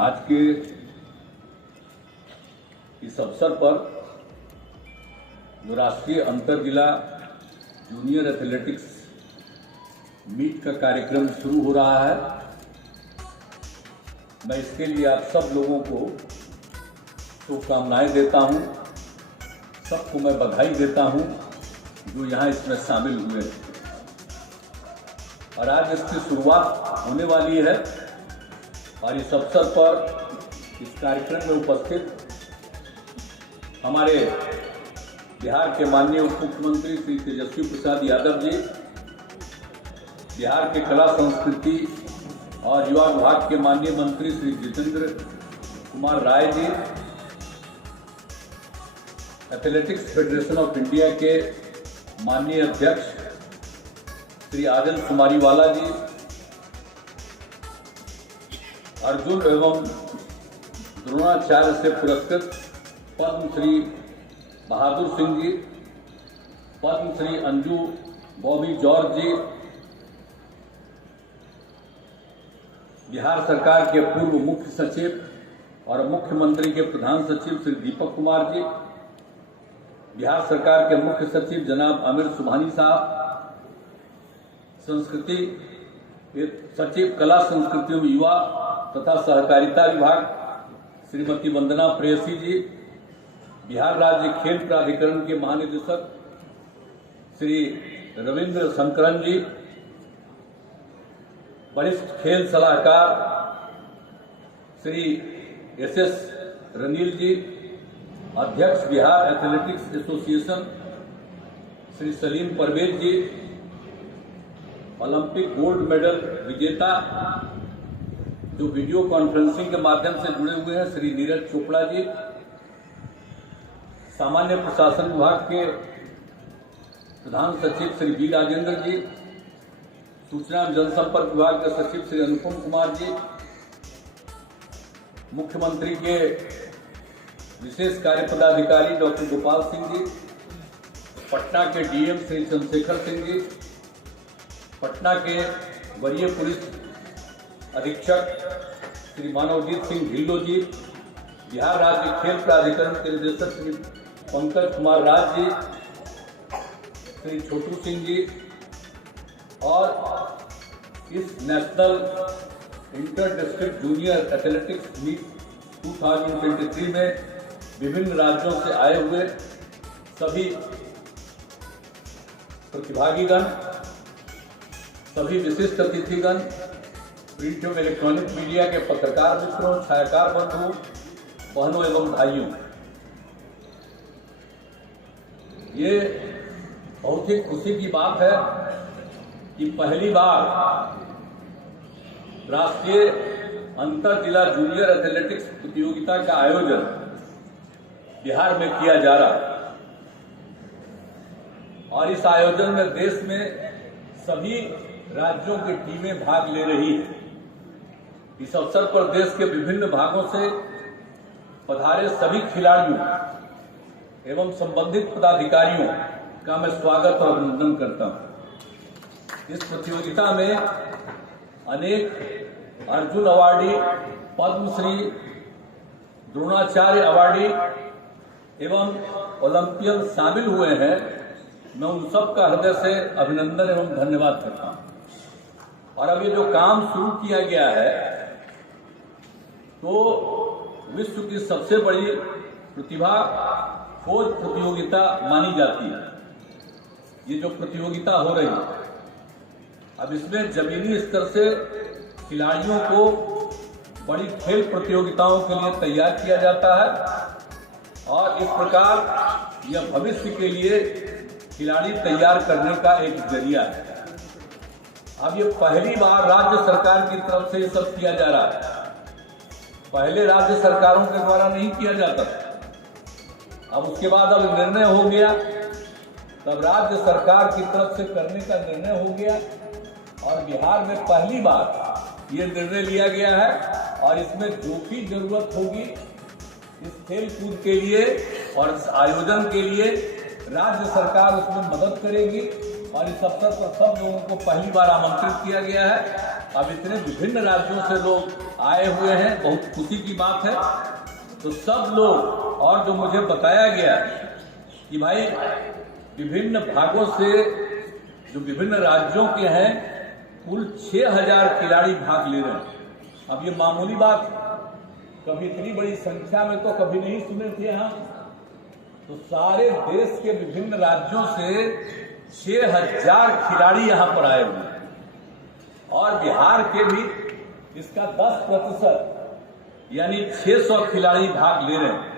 आज के इस अवसर पर जो राष्ट्रीय अंतर जिला जूनियर एथलेटिक्स मीट का कार्यक्रम शुरू हो रहा है, मैं इसके लिए आप सब लोगों को शुभकामनाएं देता हूं। सबको मैं बधाई देता हूं जो यहां इसमें शामिल हुए हैं। और आज इसकी शुरुआत होने वाली है और इस अवसर पर इस कार्यक्रम में उपस्थित हमारे बिहार के माननीय उप मुख्यमंत्री श्री तेजस्वी प्रसाद यादव जी, बिहार के कला संस्कृति और युवा विभाग के माननीय मंत्री Shri Jitendra Kumar Rai ji, athletics federation of India के माननीय अध्यक्ष श्री आजल कुमारीवाला जी, अर्जुन एवं द्रोणाचार्य से पुरस्कृत पद्म श्री बहादुर सिंह जी, पद्म श्री अंजू बॉबी जॉर्ज जी, बिहार सरकार के पूर्व मुख्य सचिव और मुख्यमंत्री के प्रधान सचिव श्री दीपक कुमार जी, बिहार सरकार के मुख्य सचिव जनाब आमिर सुबहानी साहब, संस्कृति सचिव कला संस्कृति एवं युवा तथा सहकारिता विभाग श्रीमती वंदना प्रेयसी जी, बिहार राज्य खेल प्राधिकरण के महानिदेशक श्री रविंद्र शंकरन जी, वरिष्ठ खेल सलाहकार श्री एस रनील जी, अध्यक्ष बिहार एथलेटिक्स एसोसिएशन श्री सलीम परवेज जी, ओलंपिक गोल्ड मेडल विजेता जो वीडियो कॉन्फ्रेंसिंग के माध्यम से जुड़े हुए हैं श्री नीरज चोपड़ा जी, सामान्य प्रशासन विभाग के प्रधान सचिव श्री बी राजेंद्र जी, सूचना एवं जनसंपर्क विभाग के सचिव श्री अनुपम कुमार जी, मुख्यमंत्री के विशेष कार्य पदाधिकारी डॉक्टर गोपाल सिंह जी, पटना के डीएम श्री चंद्रशेखर सिंह जी, पटना के वरीय पुलिस अधीक्षक श्री मानवजीत सिंह ढिल्लो जी, बिहार राज्य खेल प्राधिकरण के निदेशक श्री पंकज कुमार राज जी, श्री छोटू सिंह जी, और इस national inter district junior athletics meet 2023 में विभिन्न राज्यों से आए हुए सभी प्रतिभागीगण, सभी विशिष्ट अतिथिगण, प्रिंट एवं इलेक्ट्रॉनिक मीडिया के पत्रकार मित्रों, छायाकार बंधुओं, बहनों एवं भाइयों, ये बहुत ही खुशी की बात है कि पहली बार राष्ट्रीय अंतर जिला जूनियर एथलेटिक्स प्रतियोगिता का आयोजन बिहार में किया जा रहा है। और इस आयोजन में देश में सभी राज्यों की टीमें भाग ले रही है। इस अवसर पर देश के विभिन्न भागों से पधारे सभी खिलाड़ियों एवं संबंधित पदाधिकारियों का मैं स्वागत और अभिनंदन करता हूं। इस प्रतियोगिता में अनेक अर्जुन अवार्डी, पद्मश्री, द्रोणाचार्य अवार्डी एवं ओलंपियन शामिल हुए हैं। मैं उन सब का हृदय से अभिनंदन एवं धन्यवाद करता हूं। और अब ये जो काम शुरू किया गया है तो विश्व की सबसे बड़ी प्रतिभा खोज प्रतियोगिता मानी जाती है। ये जो प्रतियोगिता हो रही है, अब इसमें जमीनी स्तर से खिलाड़ियों को बड़ी खेल प्रतियोगिताओं के लिए तैयार किया जाता है और इस प्रकार यह भविष्य के लिए खिलाड़ी तैयार करने का एक जरिया है। अब ये पहली बार राज्य सरकार की तरफ से ये सब किया जा रहा है। पहले राज्य सरकारों के द्वारा नहीं किया जाता था। अब उसके बाद अब निर्णय हो गया, तब राज्य सरकार की तरफ से करने का निर्णय हो गया और बिहार में पहली बार ये निर्णय लिया गया है। और इसमें जो भी जरूरत होगी इस खेल कूद के लिए और इस आयोजन के लिए राज्य सरकार उसमें मदद करेगी और इस अवसर पर सब लोगों को पहली बार आमंत्रित किया गया है। अब इतने विभिन्न राज्यों से लोग आए हुए हैं, बहुत खुशी की बात है। तो सब लोग, और जो मुझे बताया गया कि भाई विभिन्न भागों से जो विभिन्न राज्यों के हैं, कुल 6000 खिलाड़ी भाग ले रहे हैं। अब ये मामूली बात, कभी इतनी बड़ी संख्या में तो कभी नहीं सुने थे हम। तो सारे देश के विभिन्न राज्यों से 6000 खिलाड़ी यहाँ पर आए हुए हैं और बिहार के भी इसका 10% यानी 600 खिलाड़ी भाग ले रहे हैं।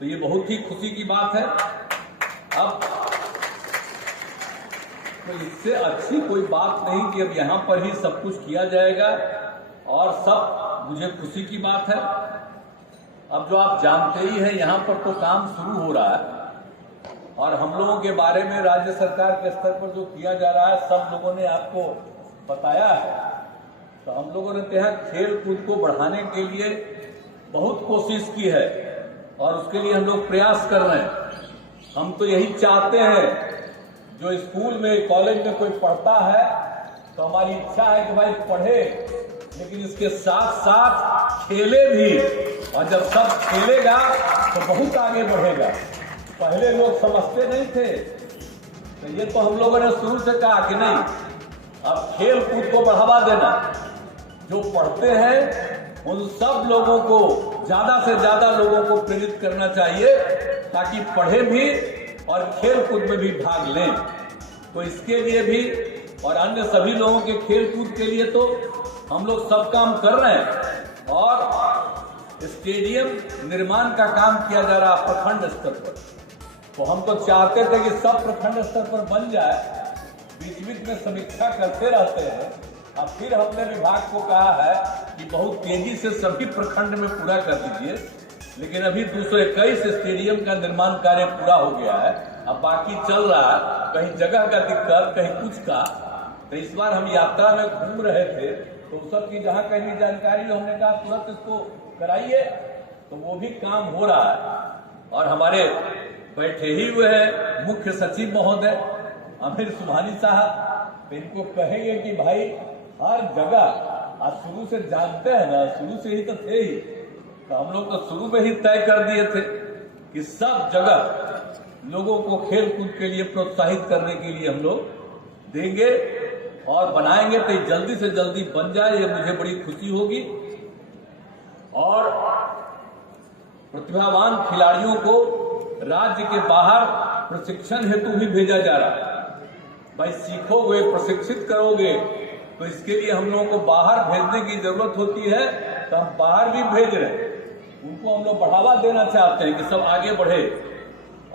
तो ये बहुत ही खुशी की बात है। अब तो इससे अच्छी कोई बात नहीं कि अब यहाँ पर ही सब कुछ किया जाएगा और सब, मुझे खुशी की बात है। अब जो आप जानते ही हैं, यहाँ पर तो काम शुरू हो रहा है और हम लोगों के बारे में राज्य सरकार के स्तर पर जो किया जा रहा है, सब लोगों ने आपको बताया है। तो हम लोगों ने यहाँ खेल कूद को बढ़ाने के लिए बहुत कोशिश की है और उसके लिए हम लोग प्रयास कर रहे हैं। हम तो यही चाहते हैं, जो स्कूल में कॉलेज में कोई पढ़ता है तो हमारी इच्छा है कि भाई पढ़े, लेकिन इसके साथ साथ खेले भी, और जब सब खेलेगा तो बहुत आगे बढ़ेगा। पहले लोग समझते नहीं थे, तो ये तो हम लोगों ने शुरू से कहा कि नहीं, अब खेल कूद को बढ़ावा देना, जो पढ़ते हैं उन सब लोगों को, ज्यादा से ज्यादा लोगों को प्रेरित करना चाहिए ताकि पढ़े भी और खेल कूद में भी भाग लें। तो इसके लिए भी और अन्य सभी लोगों के खेल कूद के लिए तो हम लोग सब काम कर रहे हैं और स्टेडियम निर्माण का काम किया जा रहा है प्रखंड स्तर पर। तो हम तो चाहते थे कि सब प्रखंड स्तर पर बन जाए, बीच बीच में समीक्षा करते रहते हैं। अब फिर हमने विभाग को कहा है कि बहुत तेजी से सभी प्रखंड में पूरा कर दीजिए, लेकिन अभी 221 स्टेडियम का निर्माण कार्य पूरा हो गया है, अब बाकी चल रहा है। कहीं जगह का दिक्कत, कहीं कुछ का। तो इस बार हम यात्रा में घूम रहे थे, तो सब की जहाँ कहीं भी जानकारी हमने कहा तुरंत इसको कराइए, तो वो भी काम हो रहा है। और हमारे बैठे ही हुए हैं मुख्य सचिव महोदय आमिर सुबहानी साहब, इनको कहेंगे कि भाई हर जगह, आज शुरू से जानते हैं ना, शुरू से ही तो थे ही, तो हम लोग तो शुरू में ही तय कर दिए थे कि सब जगह लोगों को खेल कूद के लिए प्रोत्साहित करने के लिए हम लोग देंगे और बनाएंगे। तो जल्दी से जल्दी बन जाए, ये मुझे बड़ी खुशी होगी। और प्रतिभावान खिलाड़ियों को राज्य के बाहर प्रशिक्षण हेतु भी भेजा जा रहा है। भाई सीखोगे, प्रशिक्षित करोगे, तो इसके लिए हम लोगों को बाहर भेजने की जरूरत होती है, तो हम बाहर भी भेज रहे हैं। उनको हम लोग बढ़ावा देना चाहते हैं कि सब आगे बढ़े।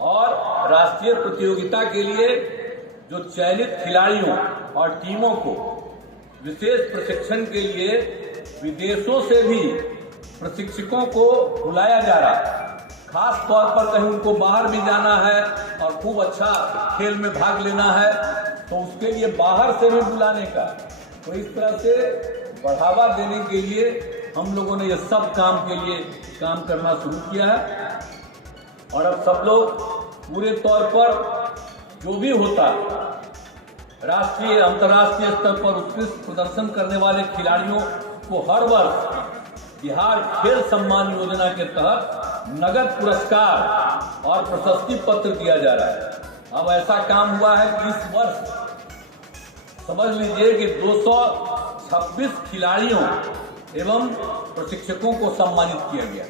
और राष्ट्रीय प्रतियोगिता के लिए जो चयनित खिलाड़ियों और टीमों को विशेष प्रशिक्षण के लिए विदेशों से भी प्रशिक्षकों को बुलाया जा रहा है। खास तौर पर कहीं उनको बाहर भी जाना है और खूब अच्छा खेल में भाग लेना है, तो उसके लिए बाहर से भी बुलाने का। तो इस तरह से बढ़ावा देने के लिए हम लोगों ने ये सब काम के लिए काम करना शुरू किया है। और अब सब लोग पूरे तौर पर जो भी होता राष्ट्रीय अंतर्राष्ट्रीय स्तर पर उत्कृष्ट प्रदर्शन करने वाले खिलाड़ियों को हर वर्ष बिहार खेल सम्मान योजना के तहत नगद पुरस्कार और प्रशस्ति पत्र दिया जा रहा है। अब ऐसा काम हुआ है कि इस वर्ष समझ लीजिए कि 226 खिलाड़ियों एवं प्रशिक्षकों को सम्मानित किया गया।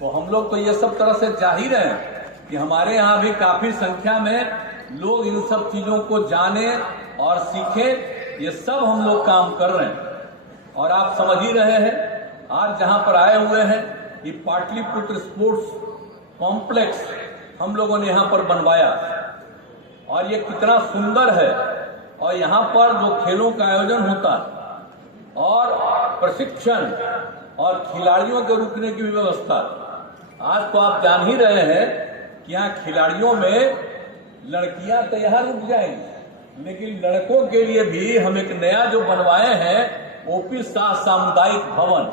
तो हम लोग तो ये सब तरह से जाहिर है कि हमारे यहाँ भी काफी संख्या में लोग इन सब चीजों को जाने और सीखें। ये सब हम लोग काम कर रहे हैं और आप समझ ही रहे हैं, आज जहाँ पर आए हुए हैं ये पाटलिपुत्र स्पोर्ट्स कॉम्प्लेक्स हम लोगों ने यहाँ पर बनवाया और ये कितना सुंदर है। और यहाँ पर जो खेलों का आयोजन होता है और प्रशिक्षण और खिलाड़ियों के रुकने की व्यवस्था, आज तो आप जान ही रहे हैं कि यहाँ खिलाड़ियों में लड़कियां तो यहाँ रुक जाएंगी, लेकिन लड़कों के लिए भी हम एक नया जो बनवाए हैं ओपी शाह सामुदायिक भवन,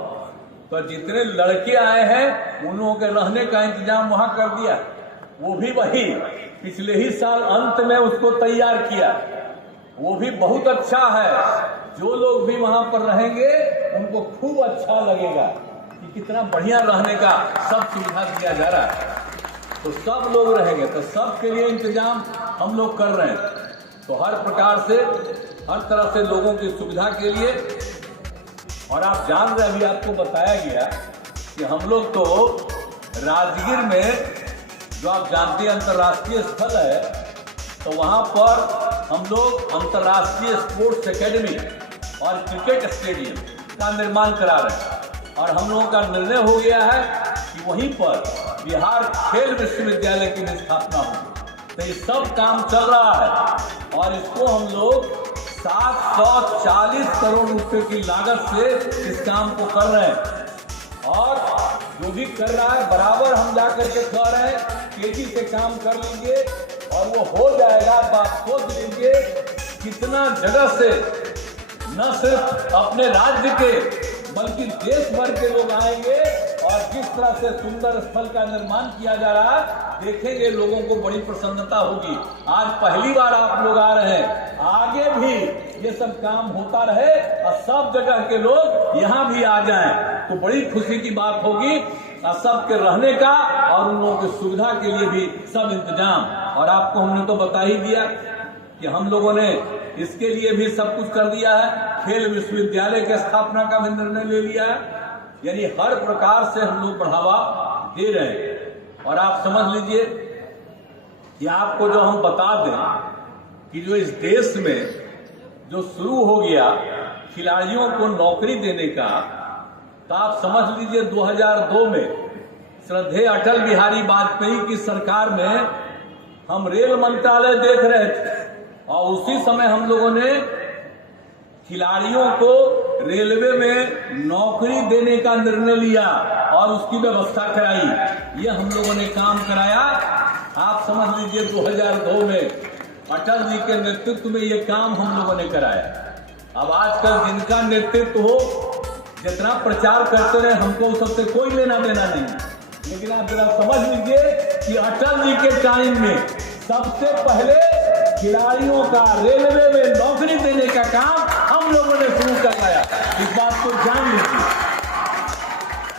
तो जितने लड़के आए हैं उन लोगों के रहने का इंतजाम वहां कर दिया। वो भी वही पिछले ही साल अंत में उसको तैयार किया, वो भी बहुत अच्छा है। जो लोग भी वहां पर रहेंगे उनको खूब अच्छा लगेगा कि कितना बढ़िया रहने का सब सुविधा दिया जा रहा है। तो सब लोग रहेंगे, तो सबके लिए इंतजाम हम लोग कर रहे हैं। तो हर प्रकार से, हर तरह से लोगों की सुविधा के लिए। और आप जान रहे, अभी आपको बताया गया कि हम लोग तो राजगीर में, जो आप जानते हैं अंतर्राष्ट्रीय स्थल है, तो वहाँ पर हम लोग अंतर्राष्ट्रीय स्पोर्ट्स एकेडमी और क्रिकेट स्टेडियम का निर्माण करा रहे हैं। और हम लोगों का निर्णय हो गया है कि वहीं पर बिहार खेल विश्वविद्यालय की स्थापना होगी। तो ये सब काम चल रहा है और इसको हम लोग 740 करोड़ रुपए की लागत से इस काम को कर रहे हैं। और जो भी कर रहा है बराबर हम जा करके कह रहे हैं, तेजी से काम कर लेंगे और वो हो जाएगा। आप सोच लीजिए कितना जगह से न सिर्फ अपने राज्य के बल्कि देश भर के लोग आएंगे और जिस तरह से सुंदर स्थल का निर्माण किया जा रहा है, देखेंगे लोगों को बड़ी प्रसन्नता होगी। आज पहली बार आप लोग आ रहे हैं, आगे भी ये सब काम होता रहे और सब जगह के लोग यहाँ भी आ जाएं तो बड़ी खुशी की बात होगी। और सबके रहने का और उन लोगों की सुविधा के लिए भी सब इंतजाम। और आपको हमने तो बता ही दिया कि हम लोगों ने इसके लिए भी सब कुछ कर दिया है। खेल विश्वविद्यालय की स्थापना का भी निर्णय ले लिया है। यानी हर प्रकार से हम लोग बढ़ावा दे रहे हैं। और आप समझ लीजिए कि आपको जो हम बता दें कि जो इस देश में जो शुरू हो गया खिलाड़ियों को नौकरी देने का, तो आप समझ लीजिए 2002 में श्रद्धेय अटल बिहारी वाजपेयी की सरकार में हम रेल मंत्रालय देख रहे थे और उसी समय हम लोगों ने खिलाड़ियों को रेलवे में नौकरी देने का निर्णय लिया और उसकी व्यवस्था कराई। ये हम लोगों ने काम कराया। आप समझ लीजिए 2002 में अटल जी के नेतृत्व में ये काम हम लोगों ने कराया। अब आजकल जिनका नेतृत्व हो, जितना प्रचार करते रहे, हमको सबसे कोई लेना देना नहीं। लेकिन आप जरा समझ लीजिए कि अटल जी के टाइम में सबसे पहले खिलाड़ियों का रेलवे में नौकरी देने का काम हम लोगों ने शुरू करवाया। इस बात को जान लीजिए।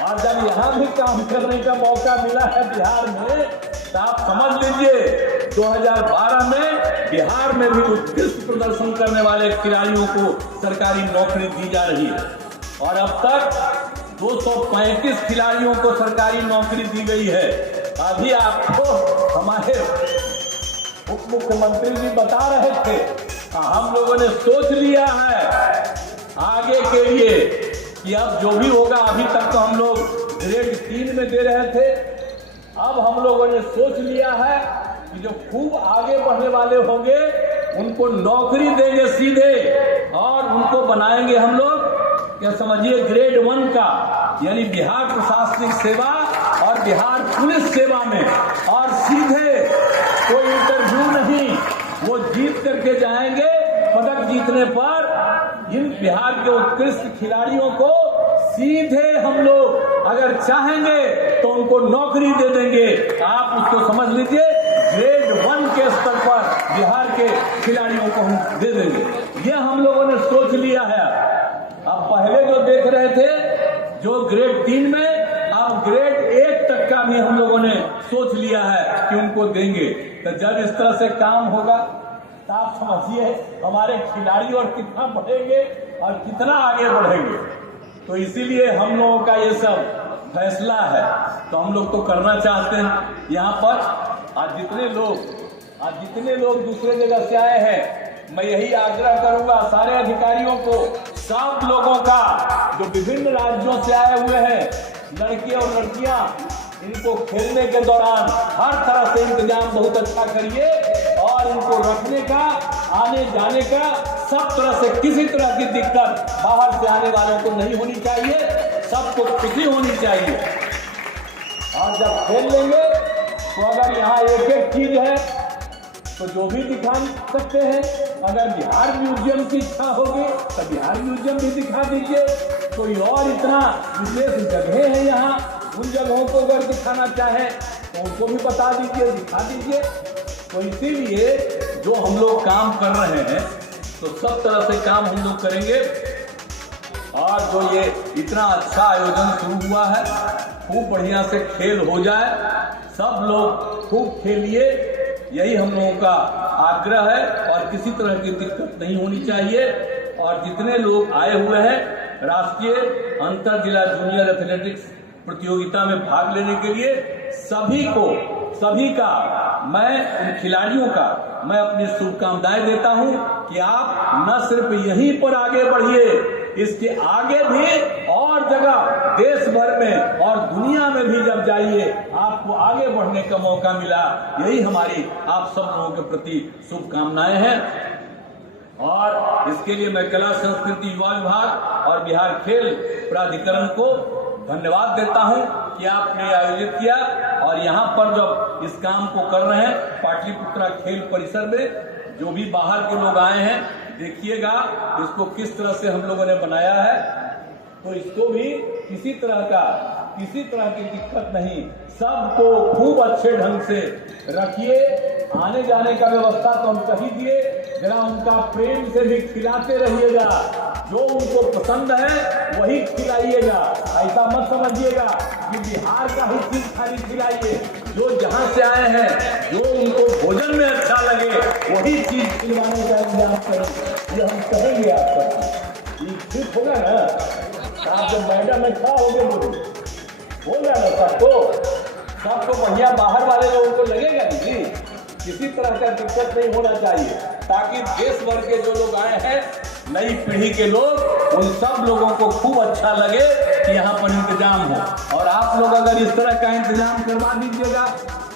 और जब यहाँ भी काम करने का मौका मिला है बिहार में, तो आप समझ लीजिए 2012 में बिहार में भी उत्कृष्ट प्रदर्शन करने वाले खिलाड़ियों को सरकारी नौकरी दी जा रही है। और अब तक 235 खिलाड़ियों को सरकारी नौकरी दी गई है। अभी आपको हमारे उप मुख्यमंत्री जी बता रहे थे, हम लोगों ने सोच लिया है आगे के लिए कि अब जो भी होगा, अभी तक तो हम लोग ग्रेड 3 में दे रहे थे, अब हम लोगों ने सोच लिया है कि जो खूब आगे बढ़ने वाले होंगे उनको नौकरी देंगे सीधे और उनको बनाएंगे हम लोग, क्या समझिए, ग्रेड 1 का, यानी बिहार प्रशासनिक सेवा और बिहार पुलिस सेवा में। और सीधे कोई इंटरव्यू नहीं, वो जीत करके जाएंगे। पदक जीतने पर इन बिहार के उत्कृष्ट खिलाड़ियों को सीधे हम लोग अगर चाहेंगे तो उनको नौकरी दे देंगे। आप उसको समझ लीजिए, ग्रेड 1 के स्तर पर बिहार के खिलाड़ियों को हम दे देंगे। ये हम लोगों ने सोच लिया है। अब पहले जो देख रहे थे जो ग्रेड 3 में, अब ग्रेड 1 तक का भी हम लोगों ने सोच लिया है कि उनको देंगे। तो जब इस तरह से काम होगा तो आप समझिए हमारे खिलाड़ी और कितना बढ़ेंगे और कितना आगे बढ़ेंगे। तो इसीलिए हम लोगों का ये सब फैसला है। तो हम लोग तो करना चाहते हैं यहाँ पर। आज जितने लोग दूसरे जगह से आए हैं, मैं यही आग्रह करूंगा सारे अधिकारियों को, सब लोगों का जो विभिन्न राज्यों से आए हुए हैं, लड़के और लड़कियां, इनको खेलने के दौरान हर तरह से इंतजाम बहुत अच्छा करिए और इनको रखने का, आने जाने का, सब तरह से किसी तरह की दिक्कत बाहर से आने वालों को नहीं होनी चाहिए। सबको खुशी होनी चाहिए। और जब खेल लेंगे तो अगर यहाँ एक एक चीज है तो जो भी दिखा सकते हैं। अगर बिहार म्यूजियम की इच्छा होगी तो बिहार म्यूजियम भी दिखा दीजिए। कोई और इतना विशेष जगह है यहाँ, उन जगहों को अगर दिखाना चाहे तो उनको भी बता दीजिए, दिखा दीजिए। तो इसीलिए जो हम लोग काम कर रहे हैं तो सब तरह से काम हम लोग करेंगे। और जो ये इतना अच्छा आयोजन शुरू हुआ है, खूब बढ़िया से खेल हो जाए, सब लोग खूब खेलिए, यही हम लोगों का आग्रह है। और किसी तरह की दिक्कत नहीं होनी चाहिए। और जितने लोग आए हुए हैं राष्ट्रीय अंतर जिला जूनियर एथलेटिक्स प्रतियोगिता में भाग लेने के लिए, सभी का मैं उन खिलाड़ियों का मैं अपनी शुभकामनाएं देता हूं कि आप न सिर्फ यहीं पर आगे बढ़िए, इसके आगे भी और जगह देश भर में और दुनिया में भी जब जाइए आपको आगे बढ़ने का मौका मिला। यही हमारी आप सब लोगों के प्रति शुभकामनाएं हैं। और इसके लिए मैं कला संस्कृति युवा विभाग और बिहार खेल प्राधिकरण को धन्यवाद देता हूं कि आपने आयोजित किया। और यहाँ पर जब इस काम को कर रहे हैं पाटलिपुत्रा खेल परिसर में, जो भी बाहर के लोग आए हैं देखिएगा इसको किस तरह से हम लोगों ने बनाया है। तो इसको भी किसी तरह की दिक्कत नहीं, सबको खूब अच्छे ढंग से रखिए। आने जाने का व्यवस्था तो हम कर ही दिए, जरा उनका प्रेम से भी खिलाते रहिएगा, जो उनको पसंद है वही खिलाइएगा। ऐसा मत समझिएगा कि बिहार का ही चीज खाली खिलाइए, जो जहां से आए हैं जो उनको भोजन में अच्छा लगे वही चीज खिलवाने का इंतजाम करें। ये हम कहेंगे आपको, ये ठीक होगा ना? आप जब मैडम में खा होगे बोल रहा ना सबको बढ़िया, बाहर वाले लोगों को लगेगा नहीं, किसी तरह का दिक्कत नहीं होना चाहिए, ताकि देश भर के जो लोग आए हैं नई पीढ़ी के लोग, उन सब लोगों को खूब अच्छा लगे कि यहाँ पर इंतजाम हो। और आप लोग अगर इस तरह का इंतजाम करवा दीजिएगा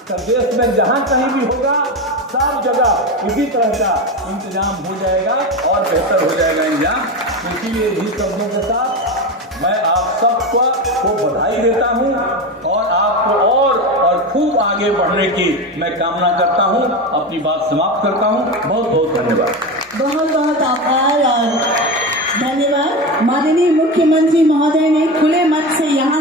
तो देश में जहाँ कहीं भी होगा सब जगह इसी तरह का इंतजाम हो जाएगा और बेहतर हो जाएगा इंतजाम। इसीलिए इन्हीं शब्दों के साथ मैं आप सबको बधाई देता हूं और आपको और खूब आगे बढ़ने की मैं कामना करता हूं। अपनी बात समाप्त करता हूं। बहुत बहुत धन्यवाद। बहुत बहुत आभार और धन्यवाद। माननीय मुख्यमंत्री महोदय ने खुले मन से यहाँ